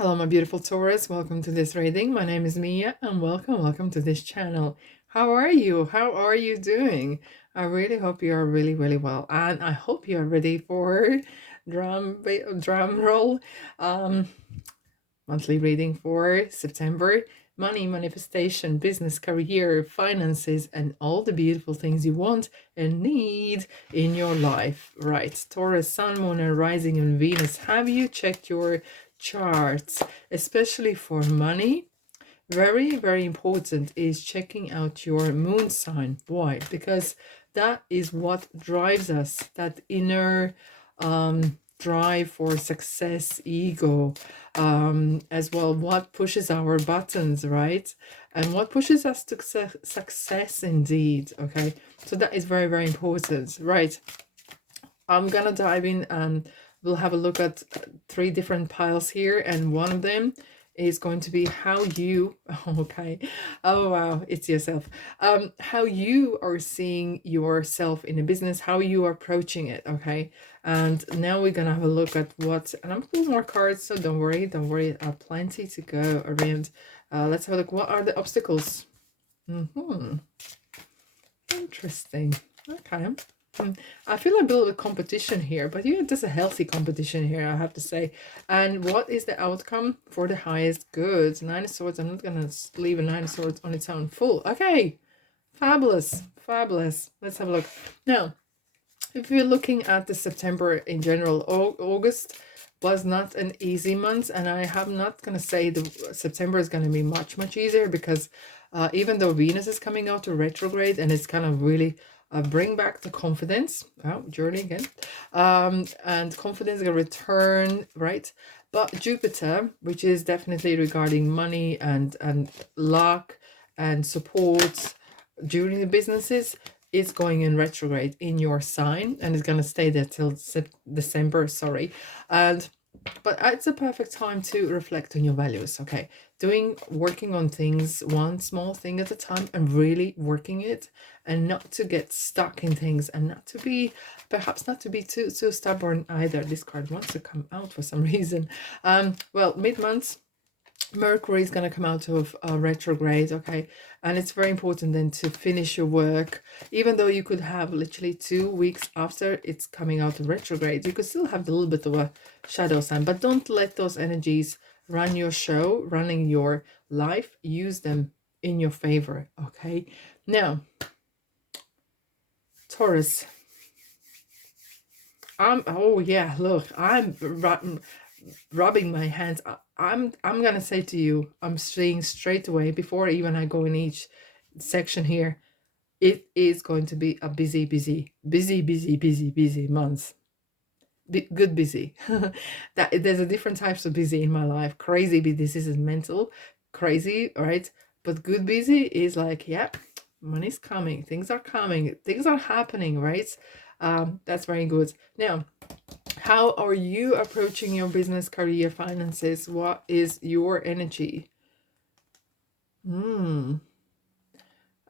Hello, my beautiful Taurus. Welcome to this reading. My name is Mia, and welcome to this channel. How are you? How are you doing? I really hope you are really well, and I hope you are ready for drum roll. Um, Monthly reading for September. Money, manifestation, business, career, finances, and all the beautiful things you want and need in your life. Right, Taurus, Sun, Moon, and Rising in Venus. Have you checked your charts, especially for money? Very important is checking out your moon sign. Why? Because that is what drives us, that inner drive for success, ego, as well, what pushes our buttons, right? And what pushes us to success indeed. Okay, so that is very important, right? I'm gonna dive in and we'll have a look at three different piles here, and one of them is going to be how you okay, oh wow, it's yourself, how you are seeing yourself in a business, how you are approaching it. Okay, and now we're gonna have a look at what, and I'm pulling more cards, so don't worry, plenty to go around. Let's have a look. What are the obstacles? Interesting. Okay. I feel a bit of a competition here, but yeah, there's a healthy competition here, I have to say. And what is the outcome for the highest good? Nine of Swords. I'm not gonna leave a Nine of Swords on its own full. Okay, fabulous. Let's have a look. Now, if you're looking at the September in general, August was not an easy month, and I am not going to say the September is going to be much easier, because even though Venus is coming out to retrograde and it's kind of really bring back the confidence, journey again, and confidence will return, right? But Jupiter, which is definitely regarding money and luck and support during the businesses, is going in retrograde in your sign, and it's going to stay there till December, sorry. And but it's a perfect time to reflect on your values. Okay, working on things one small thing at a time, and really working it, and not to get stuck in things, and not to be too stubborn either. This card wants to come out for some reason. Well, mid-month Mercury is going to come out of retrograde, okay? And it's very important then to finish your work. Even though you could have literally 2 weeks after it's coming out of retrograde, you could still have a little bit of a shadow sign. But don't let those energies run your show, running your life. Use them in your favor, okay? Now, Taurus. Oh yeah, look, I'm rubbing my hands. I'm gonna say to you, I'm saying straight away, before even I go in each section here, it is going to be a busy month. Good busy. That there's a different types of busy in my life. Crazy busy, this is mental, crazy, right? But good busy is like, yeah, money's coming, things are coming, things are happening, right? That's very good. Now, how are you approaching your business, career, finances? What is your energy?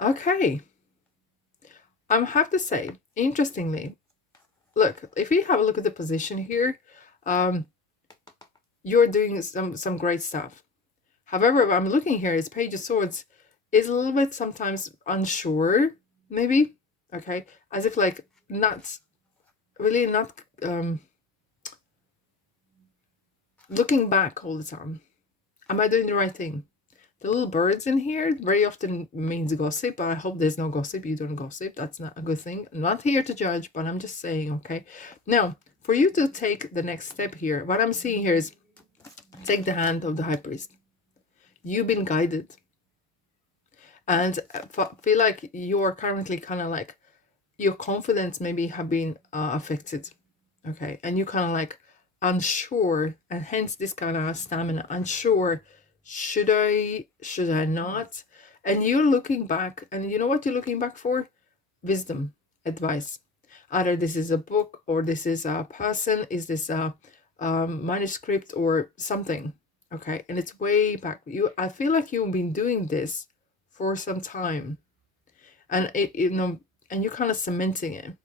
Okay. I have to say, interestingly, look, if we have a look at the position here, you're doing some great stuff. However, I'm looking here, is Page of Swords is a little bit sometimes unsure, maybe. Okay, as if like not really, not looking back all the time. Am I doing the right thing? The little birds in here very often means gossip, but I hope there's no gossip. You don't gossip. That's not a good thing. I'm not here to judge, but I'm just saying, okay? Now, for you to take the next step here, what I'm seeing here is take the hand of the High Priest. You've been guided. And feel like you're currently kind of like, your confidence maybe have been affected. Okay? And you kind of like unsure, and hence this kind of stamina, unsure. Should I not? And you're looking back, and you know what you're looking back for? Wisdom, advice. Either this is a book, or this is a person, is this a manuscript or something. Okay, and it's way back. I feel like you've been doing this for some time, and and you're kind of cementing it.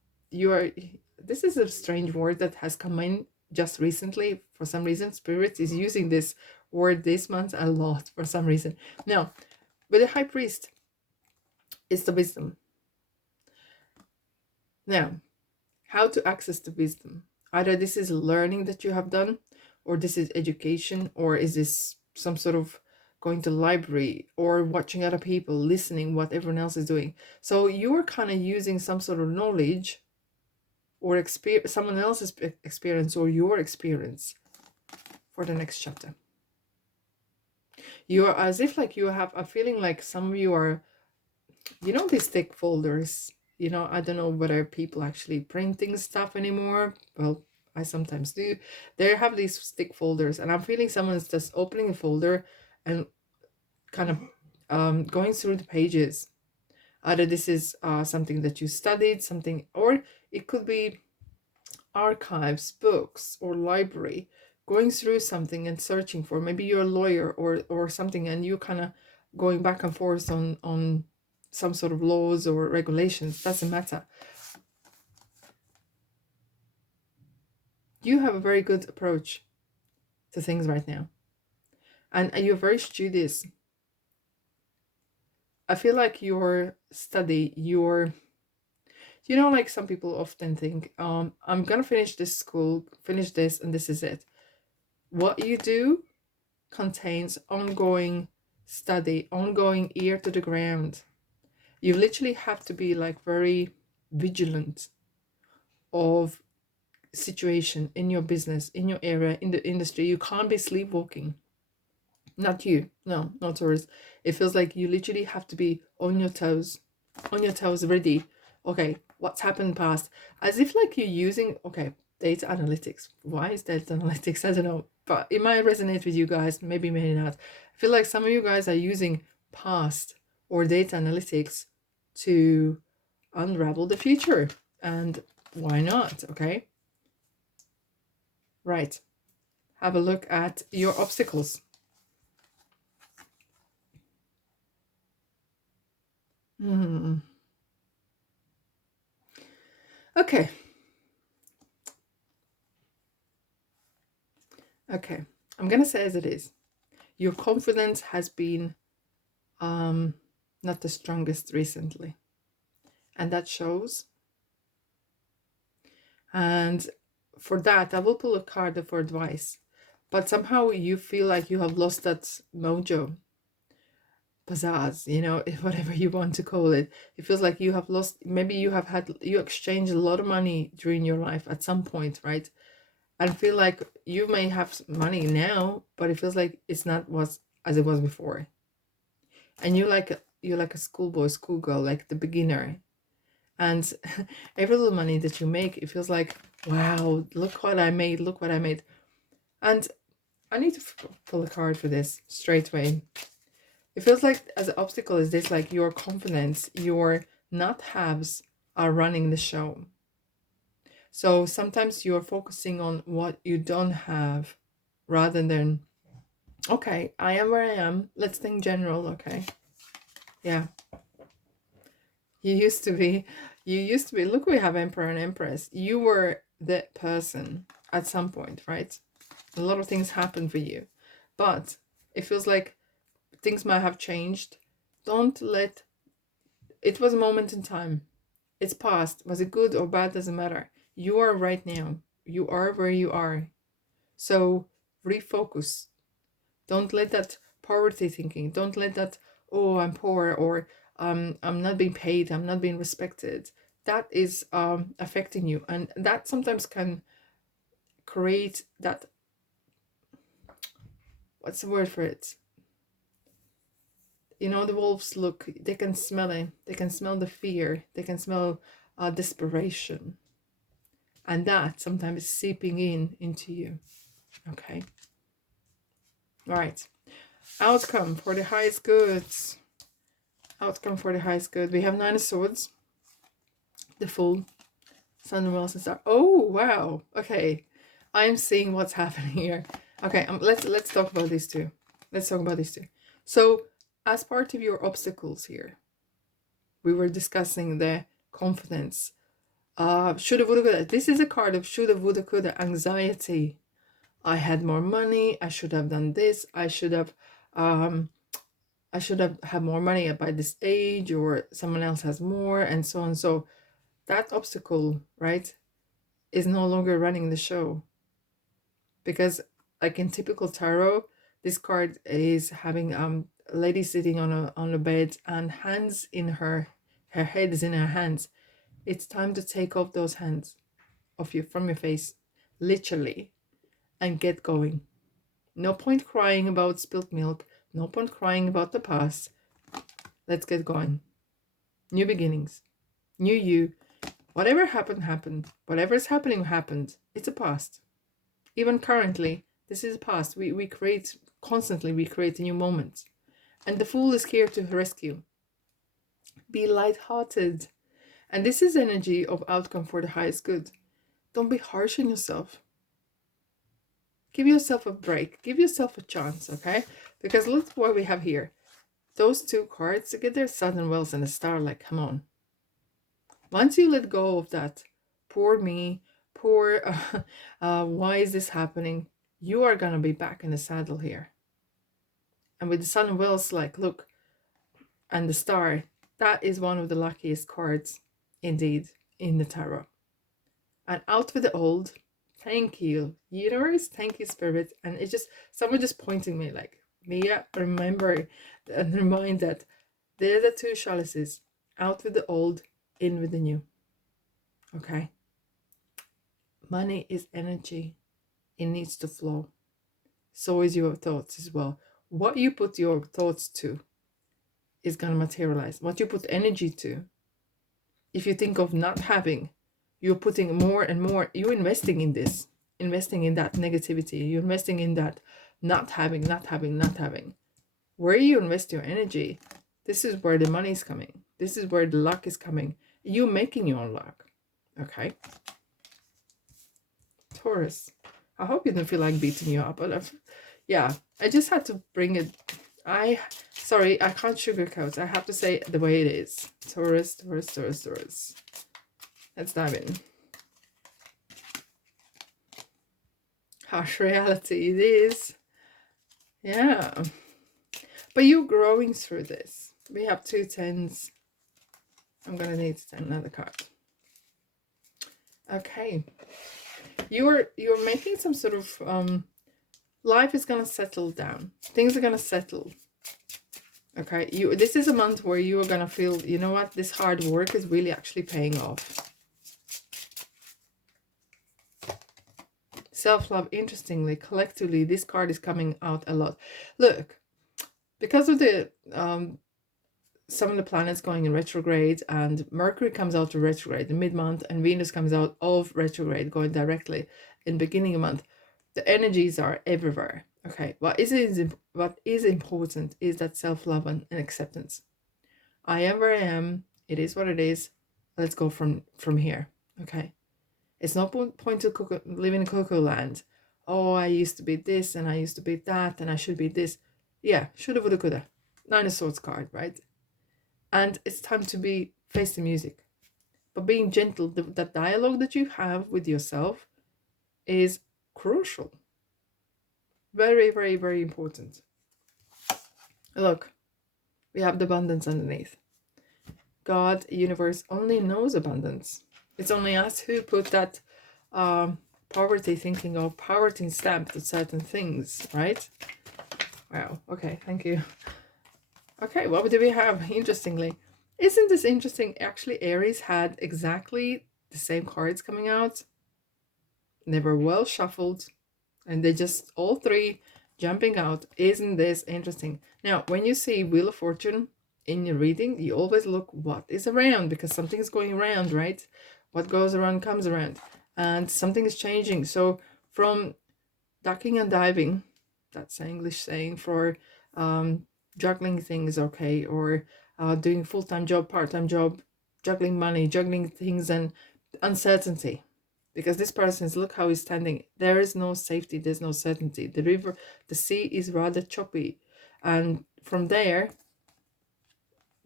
This is a strange word that has come in, just recently. For some reason, Spirit is using this word this month a lot for some reason. Now, with the High Priest, it's the wisdom. Now, how to access the wisdom? Either this is learning that you have done, or this is education, or is this some sort of going to the library or watching other people, listening what everyone else is doing. So you're kind of using some sort of knowledge or someone else's experience or your experience for the next chapter. You're as if like you have a feeling like some of you are, you know, these thick folders. You know, I don't know whether people actually printing stuff anymore. Well, I sometimes do. They have these stick folders, and I'm feeling someone's just opening a folder and kind of going through the pages. Either this is something that you studied, something, or it could be archives, books, or library, going through something and searching for. Maybe you're a lawyer or something, and you kind of going back and forth on some sort of laws or regulations. Doesn't matter. You have a very good approach to things right now, and you're very studious. I feel like your study, you know, like some people often think, I'm gonna finish this school, finish this, and this is it. What you do contains ongoing study, ongoing ear to the ground. You literally have to be like very vigilant of situation in your business, in your area, in the industry. You can't be sleepwalking. Not you. No, not Taurus. It feels like you literally have to be on your toes, ready. Okay, what's happened past? As if like you're using, okay, data analytics. Why is data analytics? I don't know. But it might resonate with you guys. Maybe, maybe not. I feel like some of you guys are using past or data analytics to unravel the future. And why not? Okay. Right. Have a look at your obstacles. Okay. Okay. I'm going to say as it is. Your confidence has been not the strongest recently. And that shows. And for that, I will pull a card for advice. But somehow you feel like you have lost that mojo, pizzazz, you know, whatever you want to call it. It feels like you have lost, maybe you exchanged a lot of money during your life at some point, right? And feel like you may have money now, but it feels like it's not as it was before. And you're like a schoolboy, schoolgirl, like the beginner. And every little money that you make, it feels like, wow, look what I made, look what I made. And I need to pull a card for this straight away. It feels like as an obstacle is this, like your confidence, your not haves are running the show. So sometimes you're focusing on what you don't have rather than, okay, I am where I am. Let's think general, okay? Yeah. You used to be, look, we have Emperor and Empress. You were the person at some point, right? A lot of things happened for you. But it feels like things might have changed. Don't let, it was a moment in time. It's past. Was it good or bad? Doesn't matter. You are right now. You are where you are. So refocus. Don't let that poverty thinking, don't let that, oh, I'm poor, or I'm not being paid, I'm not being respected. That is affecting you. And that sometimes can create that, what's the word for it? You know, the wolves look, they can smell it. They can smell the fear. They can smell desperation. And that sometimes is seeping into you. Okay. All right. Outcome for the highest goods. Outcome for the highest good. We have 9 of Swords. The Fool. Sun, Wheels, and Star. Oh, wow. Okay. I'm seeing what's happening here. Okay, let's talk about these two. Let's talk about these two. So, as part of your obstacles here, we were discussing the confidence, Shoulda, woulda, coulda. This is a card of shoulda, woulda, coulda, anxiety. I had more money. I should have done this. I should have had more money by this age, or someone else has more, and so on. So that obstacle, right, is no longer running the show. Because like in typical tarot, this card is having a lady sitting on a bed and hands in her head is in her hands. It's time to take off those hands from your face, literally, and get going. No point crying about spilt milk. No point crying about the past. Let's get going. New beginnings. New you. Whatever happened, happened. Whatever is happening, happened. It's a past. Even currently, this is a past. We create, constantly we create new moments. And the Fool is here to rescue. Be lighthearted. And this is energy of outcome for the highest good. Don't be harsh on yourself. Give yourself a break. Give yourself a chance, okay? Because look what we have here. Those two cards together, Southern Wells and the Star, like, come on. Once you let go of that, poor me, poor, why is this happening? You are going to be back in the saddle here. And with the Southern Wells, like, look, and the Star, that is one of the luckiest cards, indeed, in the tarot. And out with the old. Thank you, universe. Thank you, spirit. And it's just someone just pointing me like, Mia, remember and remind that they're the two chalices. Out with the old, in with the new. Okay. Money is energy. It needs to flow. So is your thoughts as well. What you put your thoughts to is going to materialize. What you put energy to. If you think of not having, you're putting more and more, you're investing in this, investing in that negativity, you're investing in that not having. Where you invest your energy, this is where the money is coming. This is where the luck is coming. You're making your own luck. Okay. Taurus. I hope you didn't feel like beating you up. But yeah, I just had to bring it. Sorry, I can't sugarcoat. I have to say it the way it is. Taurus. Let's dive in. Harsh reality it is. Yeah. But you're growing through this. We have 2 tens. I'm going to need another card. Okay. You're making some sort of... life is going to settle down. Things are going to settle. Okay. This is a month where you are going to feel, you know what? This hard work is really actually paying off. Self-love, interestingly, collectively, this card is coming out a lot. Look, because of the some of the planets going in retrograde, and Mercury comes out of retrograde in mid-month, and Venus comes out of retrograde going directly in beginning of month, the energies are everywhere. Okay, what is important is that self-love and acceptance. I am where I am. It is what it is. Let's go from here. Okay. It's not point to live in cuckoo land. Oh, I used to be this and I used to be that and I should be this. Yeah, shoulda, woulda, coulda. 9 of Swords card, right? And it's time to face the music. But being gentle, that dialogue that you have with yourself is crucial. Very, very, very important. Look, we have the abundance underneath. God, universe only knows abundance. It's only us who put that poverty thinking of poverty stamp to certain things, right? Wow. Okay, thank you. Okay, what do we have? Interestingly, isn't this interesting? Actually, Aries had exactly the same cards coming out. They were well shuffled, and they just all three jumping out. Isn't this interesting? Now, when you see Wheel of Fortune in your reading, you always look what is around, because something is going around, right? What goes around comes around, and something is changing. So from ducking and diving, that's an English saying for juggling things, okay, or doing full-time job, part-time job, juggling money, juggling things, and uncertainty. Because this person is, look how he's standing. There is no safety, there's no certainty. The river, the sea is rather choppy. And from there,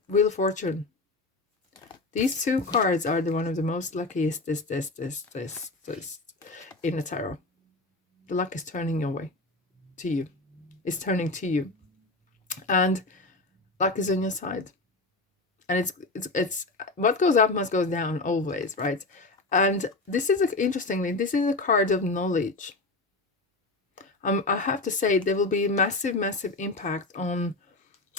Wheel of Fortune. These two cards are one of the most luckiest this in the tarot. The luck is turning your way to you. It's turning to you. And luck is on your side. And it's what goes up must go down always, right? And this is interestingly, this is a card of knowledge. I have to say there will be a massive impact on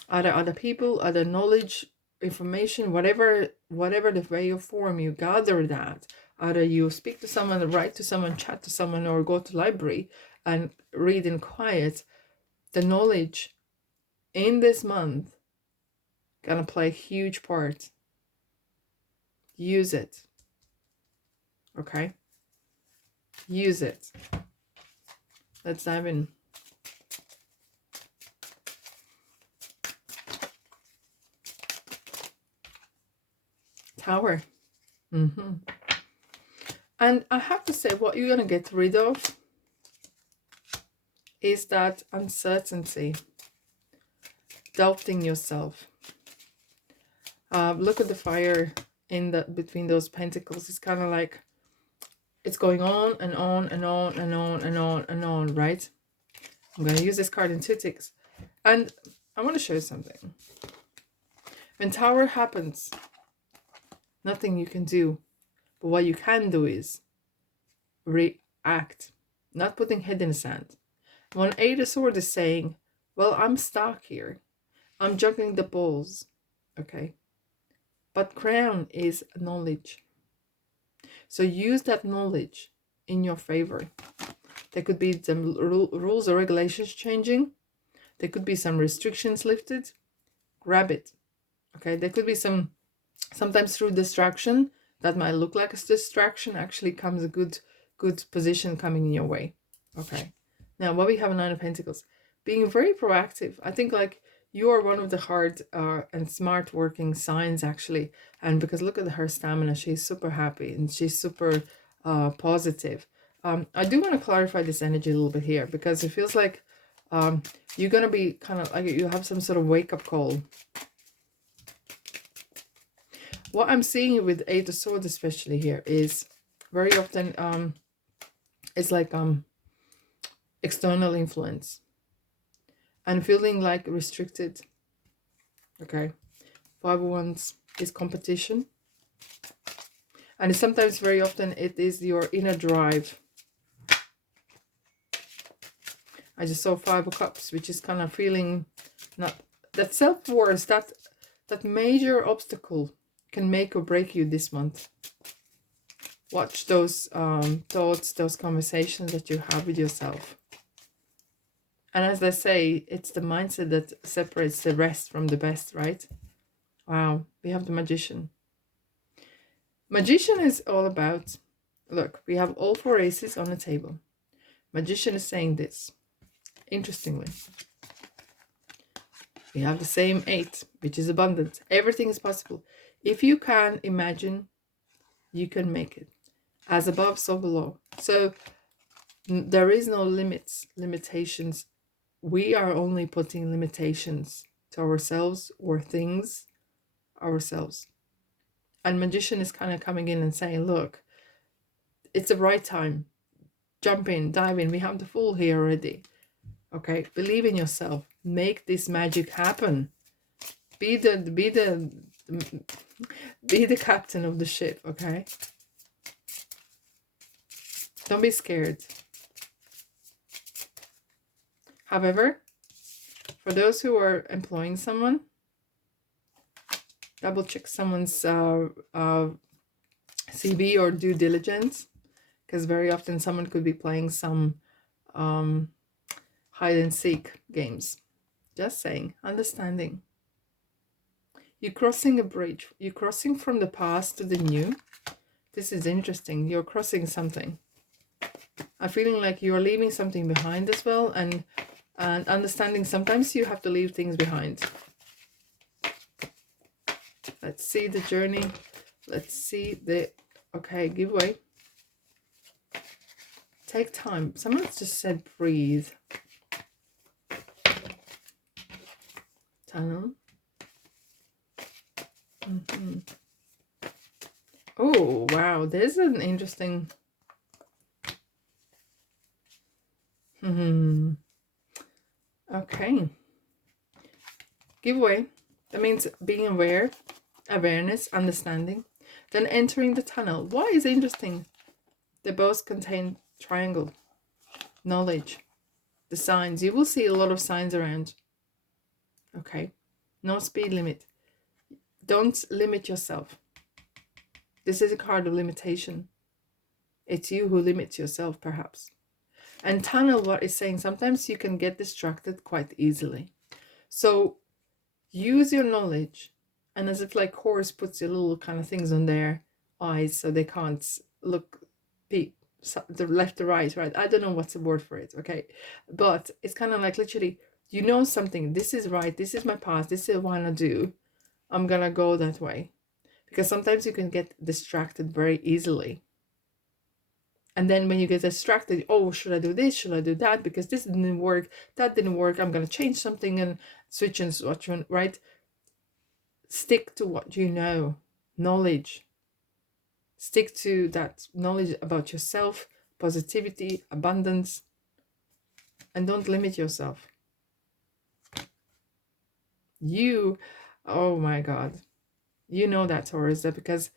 other people, other knowledge, information, whatever the way or form you gather that. Either you speak to someone, write to someone, chat to someone, or go to library and read in quiet. The knowledge in this month gonna play a huge part. Use it. Okay? Use it. Let's dive in. Tower. And I have to say, what you're going to get rid of is that uncertainty, doubting yourself. Look at the fire in between those pentacles. It's kind of like it's going on and on and on and on and on and on, right? I'm going to use this card in 2 ticks. And I want to show you something. When Tower happens, nothing you can do. But what you can do is react, not putting head in the sand. When 8 of Swords is saying, well, I'm stuck here. I'm juggling the balls. Okay. But Crown is knowledge. So use that knowledge in your favor. There could be some rules or regulations changing. There could be some restrictions lifted. Grab it. Okay. There could be sometimes through distraction, that might look like a distraction, actually comes a good position coming in your way. Okay. Now, what we have a 9 of Pentacles. Being very proactive. I think like you are one of the hard and smart working signs, actually. And because look at her stamina, she's super happy and she's super positive. I do want to clarify this energy a little bit here, because it feels like you're going to be kind of like you have some sort of wake-up call. What I'm seeing with 8 of Swords especially here is very often it's like external influence and feeling like restricted. Okay. 5 of Wands is competition. And sometimes very often it is your inner drive. I just saw 5 of Cups, which is kind of feeling not that self-worth, that major obstacle can make or break you this month. Watch those thoughts, those conversations that you have with yourself. And as I say, it's the mindset that separates the rest from the best, right? Wow, we have the Magician. Magician is all about, look, we have all 4 aces on the table. Magician is saying this, interestingly. We have the same 8, which is abundance. Everything is possible. If you can imagine, you can make it. As above, so below. So there is no limitations. We are only putting limitations to ourselves or things ourselves. And Magician is kind of coming in and saying, look, it's the right time. Jump in, dive in. We have the Fool here already. Okay, believe in yourself. Make this magic happen. Be the captain of the ship, okay? Don't be scared. However, for those who are employing someone, double check someone's CB or due diligence, because very often someone could be playing some hide and seek games. Just saying, understanding. You're crossing a bridge. You're crossing from the past to the new. This is interesting. You're crossing something. I'm feeling like you're leaving something behind as well, and understanding sometimes you have to leave things behind. Let's see the journey. Let's see the, okay, give way. Take time. Someone just said breathe. Tunnel. Oh, wow. There's an interesting... Okay. Giveaway. That means being aware, awareness, understanding. Then entering the tunnel. What is interesting? They both contain triangle. Knowledge. The signs. You will see a lot of signs around. Okay. No speed limit. Don't limit yourself. This is a card of limitation. It's you who limits yourself, perhaps. And tunnel, what is saying, sometimes you can get distracted quite easily. So use your knowledge, and as if like horse puts your little kind of things on their eyes so they can't look peep the left to right. I don't know what's the word for it, okay? But it's kind of like literally, you know something, this is right, this is my path, this is what I want to do, I'm gonna go that way. Because sometimes you can get distracted very easily. And then when you get distracted, oh, should I do this? Should I do that? Because this didn't work, that didn't work, I'm going to change something and switch and switch, right? Stick to what you know. Knowledge. Stick to that knowledge about yourself, positivity, abundance. And don't limit yourself. You, oh my God. You know that, Taurus, that because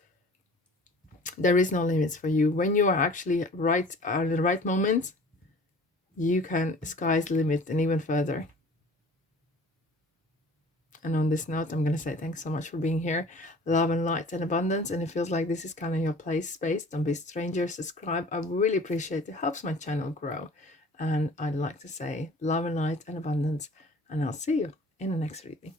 there is no limits for you. When you are actually right at the right moment, you can, sky's the limit and even further. And on this note, I'm going to say thanks so much for being here. Love and light and abundance. And it feels like this is kind of your place, space. Don't be strangers. Subscribe. I really appreciate it. It helps my channel grow. And I'd like to say love and light and abundance. And I'll see you in the next reading.